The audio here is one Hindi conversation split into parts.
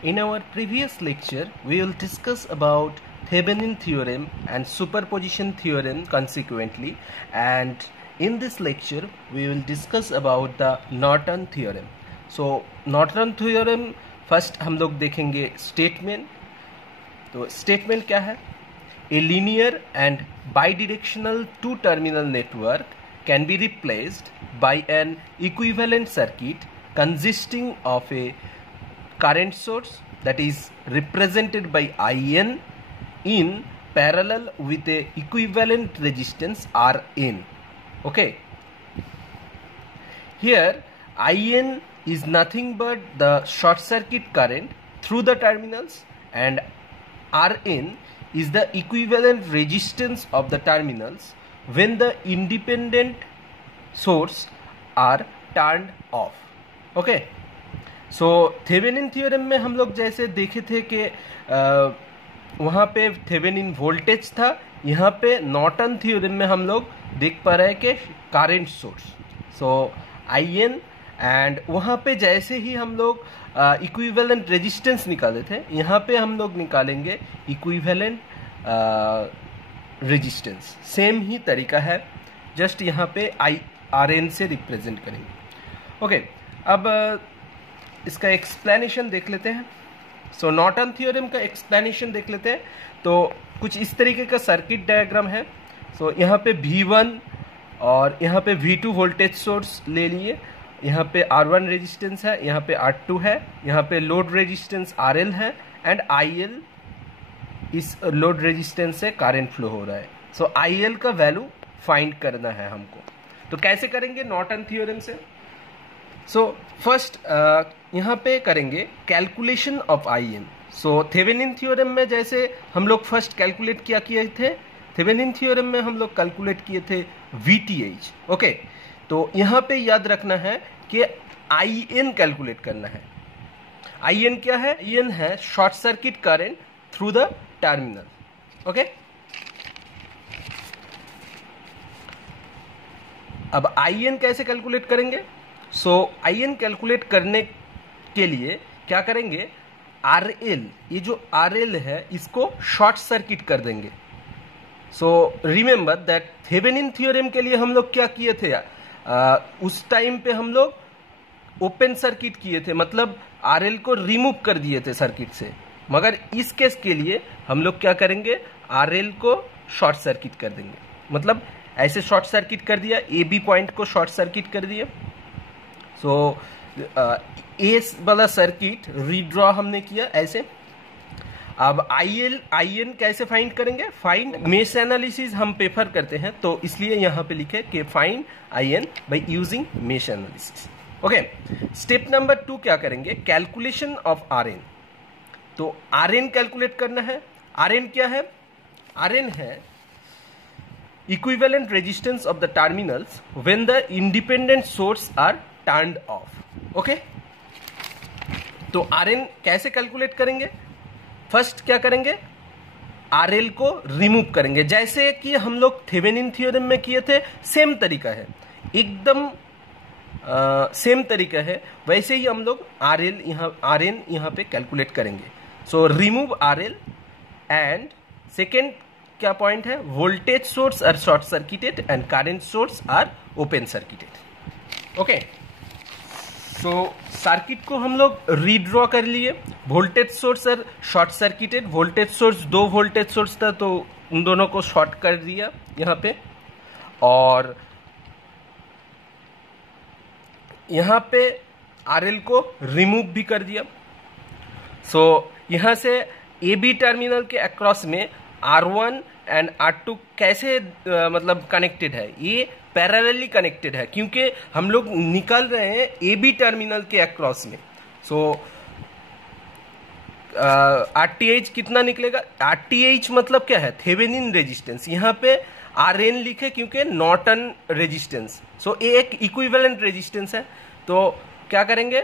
In our previous lecture, we will discuss about Thevenin theorem and superposition theorem consequently, and in this lecture we will discuss about the Norton theorem. So Norton theorem first हम लोग देखेंगे statement. तो statement क्या है? A linear and bidirectional two-terminal network can be replaced by an equivalent circuit consisting of a current source that is represented by IN in parallel with a equivalent resistance RN. Okay, here IN is nothing but the short circuit current through the terminals, and RN is the equivalent resistance of the terminals when the independent source are turned off. Okay, so Thevenin theorem में हम लोग जैसे देखे थे कि वहाँ पे थेवेनिन वोल्टेज था, यहाँ पे नॉर्टन थ्योरम में हम लोग देख पा रहे हैं कि current source, so I N, and वहाँ पे जैसे ही हम लोग इक्विवेलेंट रेजिस्टेंस निकाले थे, यहाँ पे हम लोग निकालेंगे इक्विवेलेंट रेजिस्टेंस. सेम ही तरीका है, जस्ट यहाँ पे आई आर एन से रिप्रेजेंट करेंगे. ओके, अब इसका एक्सप्लेनेशन देख लेते हैं. सो नॉर्टन थ्योरम का एक्सप्लेनेशन देख लेते हैं. तो कुछ इस तरीके का सर्किट डायग्राम है. सो यहाँ पे V1 और यहाँ पे V2 वोल्टेज सोर्स ले लिए, यहाँ पे R1 रेजिस्टेंस है, यहाँ पे R2 है, यहाँ पे लोड रेजिस्टेंस RL है, एंड IL इस लोड रेजिस्टेंस से करंट फ्लो हो रहा है. सो IL का वैल्यू फाइंड करना है हमको. तो कैसे करेंगे नॉर्टन थ्योरम से? सो फर्स्ट यहाँ पे करेंगे calculation of I N. So Thevenin theorem में जैसे हम लोग फर्स्ट कैलकुलेट किया किए थे, थेवेनिन थ्योरम में हम लोग कैलकुलेट किए थे VTH. ओके, तो यहाँ पे याद रखना है कि आई एन कैलकुलेट करना है. आई एन क्या है? आई एन है short circuit current through the terminal. Okay, अब आई एन कैसे कैलकुलेट करेंगे? सो आई एन कैलकुलेट करने के लिए क्या करेंगे? RL, ये जो RL है इसको शॉर्ट सर्किट कर देंगे. So remember that Thevenin theorem के लिए हम लोग क्या किए थे? उस टाइम पे हम लोग ओपन सर्किट किए थे, मतलब RL को रिमूव कर दिए थे सर्किट से. मगर इस केस के लिए हम लोग क्या करेंगे? RL को शॉर्ट सर्किट कर देंगे. मतलब ऐसे शॉर्ट सर्किट कर दिया, AB पॉइंट को शॉर्ट सर्किट कर दिया. सो ए वाला सर्किट रीड्रॉ हमने किया ऐसे. अब आई एन कैसे फाइंड करेंगे? फाइंड मेश एनालिसिस हम प्रेफर करते हैं, तो इसलिए यहां पे लिखे कि find I N by using mesh analysis. Okay, step number 2 क्या करेंगे? Calculation of R N. तो आर एन कैलकुलेट करना है. आर एन क्या है? आर एन है equivalent resistance of the terminals when the independent source are turned off. Okay, तो RN कैसे कैलकुलेट करेंगे? फर्स्ट क्या करेंगे? RL को रिमूव करेंगे, जैसे कि हम लोग थेवेनिन थ्योरम में किए थे. सेम तरीका है, एकदम सेम तरीका है. वैसे ही हम लोग RN यहाँ पे कैलकुलेट करेंगे. So remove RL, and second क्या पॉइंट है? Voltage source are short circuited and current source are open circuited. Okay, so circuit को हम लोग रीड्रॉ कर लिए. वोल्टेज सोर्स और short circuited. Voltage source, 2 voltage source था, तो उन दोनों को शॉर्ट कर दिया यहाँ पे, और यहाँ पे RL को रिमूव भी कर दिया. सो यहाँ से AB टर्मिनल के अक्रॉस में R1 एंड R2 कैसे मतलब कनेक्टेड है? ये पैरेलली कनेक्टेड है, क्योंकि हम लोग निकल रहे हैं AB टर्मिनल के अक्रॉस में. सो RTH कितना निकलेगा? RTH मतलब क्या है? Thevenin resistance. यहाँ पे RN लिखे क्योंकि नॉर्टन रेजिस्टेंस. सो ये एक इक्विवेलेंट रेजिस्टेंस है. तो क्या करेंगे?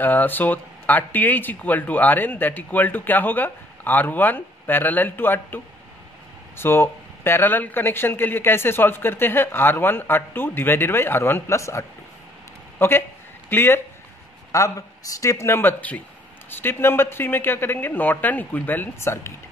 So RTH equal to RN, that equal to क्या होगा? R1 parallel to R2. So parallel connection के लिए कैसे सॉल्व करते हैं? R1 R2 divided by R1 plus R2. Okay, clear. अब स्टेप नंबर 3. स्टेप नंबर 3 में क्या करेंगे, Norton equivalent circuit,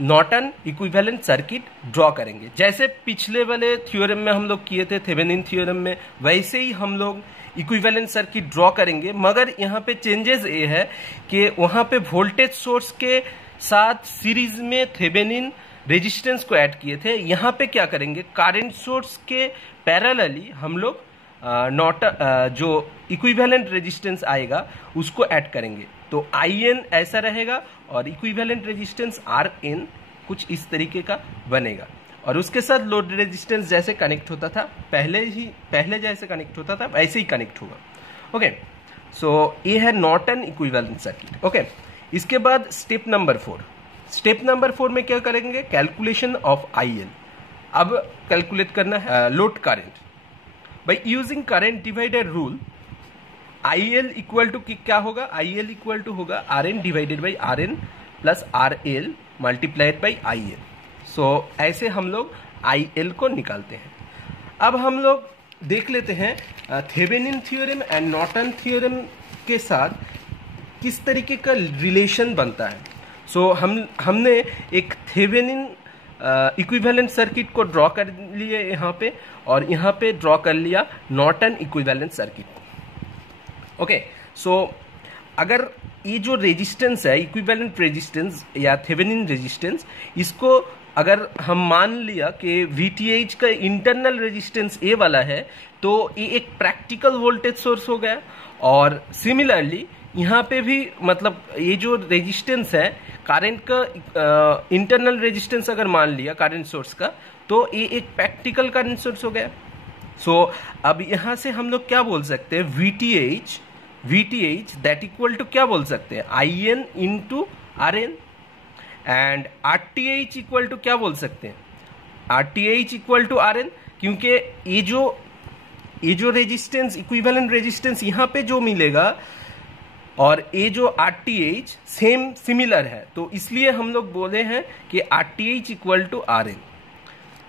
Norton equivalent circuit draw करेंगे। जैसे पिछले वाले थ्योरम में हम लोग किए थे, थेवेनिन थ्योरम में, वैसे ही हम लोग इक्विवेलेंट सर्किट ड्रॉ करेंगे। मगर यहाँ पे चेंजेस ये है कि वहाँ पे वोल्टेज सोर्स के साथ सीरीज में थेवेनिन रेजिस्टेंस को ऐड किए थे। यहाँ पे क्या करेंगे, करंट सोर्स के पैरेलली हम लोग नॉर्टन जो इक्विवेलेंट रेजिस्टेंस आएगा उसको ऐड करेंगे। तो IN ऐसा रहेगा और इक्विवेलेंट रेजिस्टेंस RN कुछ इस तरीके का बनेगा, और उसके साथ लोड रेजिस्टेंस जैसे कनेक्ट होता था पहले जैसे कनेक्ट होता था वैसे ही कनेक्ट होगा। ओके, सो ये है नॉर्टन इक्विवेलेंट सर्किट। ओके, इसके बाद स्टेप नंबर 4, स्टेप नंबर 4 में क्या करेंगे, कैलकुलेशन ऑफ IL। अब कैलकुलेट करना है load current by using current divider rule. IL equal to क्या होगा, IL इक्वल टू होगा RN divided by RN plus RL multiplied by IL। So ऐसे हम लोग IL को निकालते हैं। अब हम लोग देख लेते हैं Thevenin theorem and Norton theorem के साथ किस तरीके का रिलेशन बनता है। सो हमने एक थेवेनिन इक्विवेलेंट सर्किट को ड्रॉ कर लिए यहाँ पे, और यहाँ पे ड्रॉ कर लिया नॉर्टन इक्विवेलेंट सर्किट को। ओके, सो अगर ये जो रेजिस्टेंस है, इक्विवेलेंट रेजिस्टेंस या थेवेनिन रेजिस्टेंस, इसको अगर हम मान लिया कि VTH का इंटरनल रेजिस्टेंस ए वाला है, तो ये एक प्रैक्टिकल वोल्टेज सोर्स हो गया। और सिमिलरली यहाँ पे भी मतलब ये जो रेजिस्टेंस है, करंट का इंटरनल रेजिस्टेंस अगर मान लिया करंट सोर्स का, तो ये एक प्रैक्टिकल करंट सोर्स हो गया। सो अब यहाँ से हम लोग क्या बोल सकते हैं, VTH दैट इक्वल टू क्या बोल सकते हैं, IN into RN, and RTH equal to क्या बोल सकते हैं, RTH इक्वल टू RN, क्योंकि ये जो रेजिस्टेंस, इक्विवेलेंट रेजिस्टेंस यहाँ पे जो मिलेगा और ये जो RTH सेम सिमिलर है, तो इसलिए हम लोग बोले हैं कि RTH इक्वल टू RN।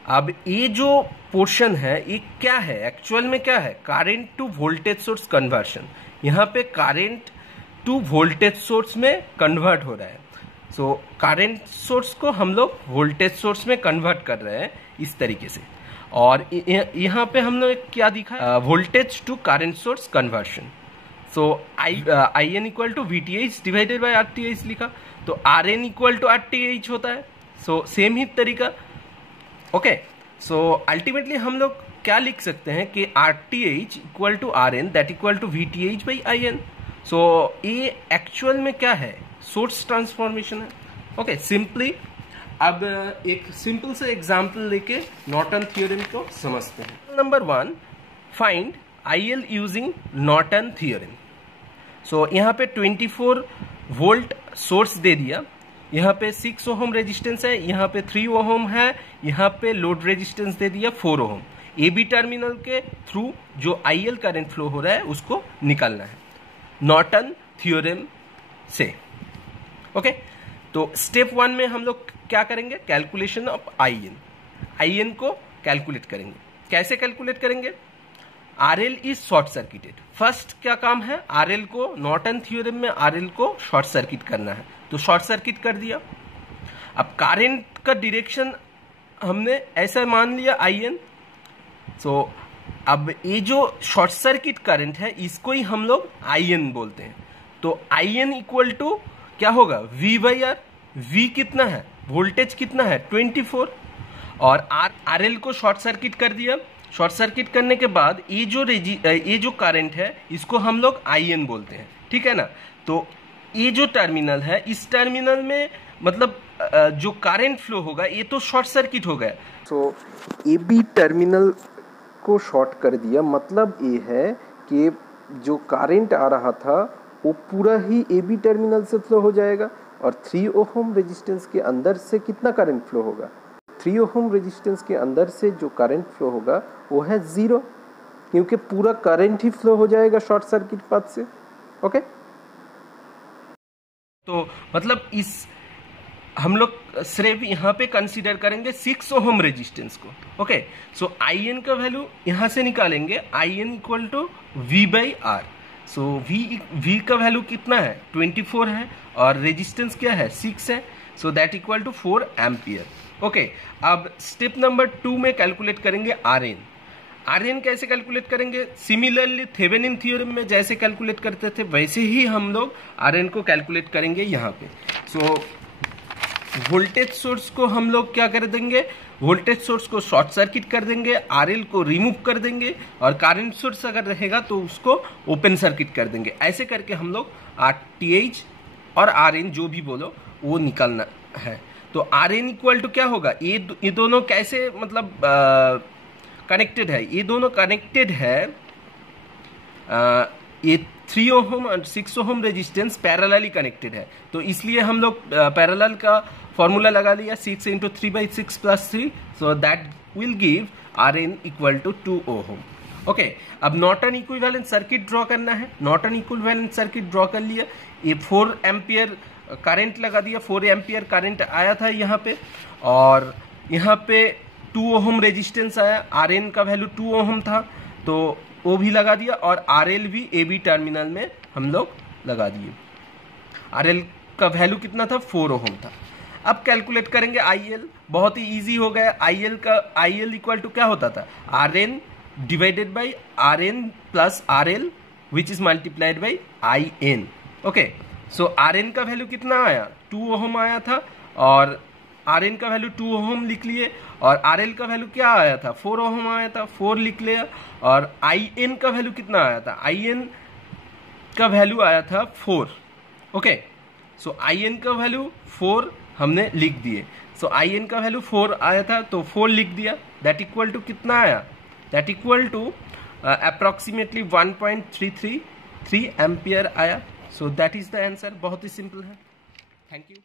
अब ये जो पोर्शन है ये क्या है, एक्चुअल में क्या है, current to voltage source conversion. यहाँ पे करंट टू वोल्टेज सोर्स में कन्वर्ट हो रहा है। सो करंट सोर्स को हम लोग वोल्टेज सोर्स में कन्वर्ट कर रहे हैं इस तरीके से। और यहाँ पे हम लोग क्या दिखा, voltage to current source conversion. So IN equal to VTH divided by RTH लिखा, तो RN इक्वल टू RTH होता है। सो सेम ही तरीका। ओके, सो अल्टीमेटली हम लोग क्या लिख सकते हैं कि RTH equal to RN that equal to VTH by IN। So ये एक्चुअल में क्या है, सोर्स ट्रांसफॉर्मेशन है। ओके, सिंपली अब एक सिंपल से एग्जांपल लेके नॉर्टन थ्योरम को समझते हैं। Number 1, find IL using Norton theorem. So यहाँ पे 24 वोल्ट सोर्स दे दिया, यहाँ पे 6 ओम रेजिस्टेंस है, यहाँ पे 3 ओम है, यहाँ पे लोड रेजिस्टेंस दे दिया 4 ओम। AB टर्मिनल के थ्रू जो IL करंट फ्लो हो रहा है उसको निकालना है नॉर्टन थ्योरम से। ओके, तो स्टेप 1 में हम लोग क्या करेंगे, कैलकुलेशन ऑफ IN को कैलकुलेट करेंगे। कैसे कैलकुलेट करेंगे, RL is short circuited. First क्या काम है, RL को, नॉर्टन थ्योरम में RL को शॉर्ट सर्किट करना है, तो शॉर्ट सर्किट कर दिया। अब करंट का डायरेक्शन हमने ऐसा मान लिया IN। सो अब ये जो शॉर्ट सर्किट करंट है इसको ही हम लोग IN बोलते हैं। तो IN इक्वल टू क्या होगा, V बाई R। V कितना है, वोल्टेज कितना है 24, और RL को शॉर्ट सर्किट कर दिया। शॉर्ट सर्किट करने के बाद ये जो करंट है इसको हम लोग IN बोलते हैं, ठीक है ना। तो ये जो टर्मिनल है, इस टर्मिनल में मतलब जो करंट फ्लो होगा ये तो शॉर्ट सर्किट हो गया। सो AB टर्मिनल को शॉर्ट कर दिया, मतलब ये है कि जो करंट आ रहा था वो पूरा ही AB टर्मिनल से फ्लो हो जाएगा। और 3 ओम रेजिस्टेंस के अंदर से कितना करंट फ्लो होगा, 3 ओम रेजिस्टेंस के अंदर से जो करंट फ्लो होगा वो है 0, क्योंकि पूरा करंट ही फ्लो हो जाएगा शॉर्ट सर्किट पाथ से। ओके, तो मतलब इस हम लोग सिर्फ यहाँ पे कंसीडर करेंगे 6 ओम रेजिस्टेंस को। ओके, सो IN का वैल्यू यहाँ से निकालेंगे, IN equal to V by R। So V का वैल्यू कितना है 24 है और रेजिस्टेंस क्या है 6 है, so that equal to 4 ampere. Okay, अब स्टेप नंबर 2 में कैलकुलेट करेंगे आरएन कैसे कैलकुलेट करेंगे, सिमिलरली थेवेनिन थ्योरम में जैसे कैलकुलेट करते थे वैसे ही हम लोग आरएन को कैलकुलेट करेंगे यहाँ पे। सो वोल्टेज सोर्स को हम लोग क्या कर देंगे, वोल्टेज सोर्स को शॉर्ट सर्किट कर देंगे, आरएल को रिमूव कर देंगे और करंट सोर्स अगर रहेगा तो उसको ओपन सर्किट कर देंगे। ऐसे करके हम लोग आरटीएच और आरएन जो भी बोलो वो निकालना है। तो आरएन इक्वल टू क्या होगा, ये दोनों कैसे मतलब कनेक्टेड है, ये दोनों कनेक्टेड है, ये 3 ओम और 6 ओम रेजिस्टेंस पैरेलली कनेक्टेड है, तो इसलिए हम लोग पैरेलल का फॉर्मूला लगा लिया 6 × 3/6 + 3, so that will give Rn equal to 2 ohm. Okay, अब नॉर्टन इक्विवेलेंट सर्किट ड्रॉ करना है। नॉर्टन इक्विवेलेंट सर्किट ड्रॉ कर लिया, ये 4 एम्पियर करंट लगा दिया, 4 एम्पियर करंट आया था यहाँ पे, और यहाँ पे 2 ओम रेजिस्टेंस आया, Rn का वैल्यू 2 ओम था तो वो भी लगा दिया, और RL भी AB टर्मिनल में हम लोग लगा दिए। RL का वैल्यू कितना था 4 ओम था। अब कैलकुलेट करेंगे IL, बहुत ही इजी हो गया। IL इक्वल टू क्या होता था, Rn divided by Rn plus RL which is multiplied by IN। Okay, so Rn का वैल्यू कितना आया 2 ओम आया था, और Rn का वैल्यू 2 ओम लिख लिए, और RL का वैल्यू क्या आया था 4 ओम आया था, 4 लिख लिया, और IN का वैल्यू कितना आया था, IN का वैल्यू आया था 4। ओके, सो IN का वैल्यू 4 हमने लिख दिए, सो IN का वैल्यू 4 आया था तो 4 लिख दिया, दैट इक्वल टू कितना आया, that equal to approximately 1.333 ampere आया। So that is the answer, बहुत ही सिंपल है। Thank you.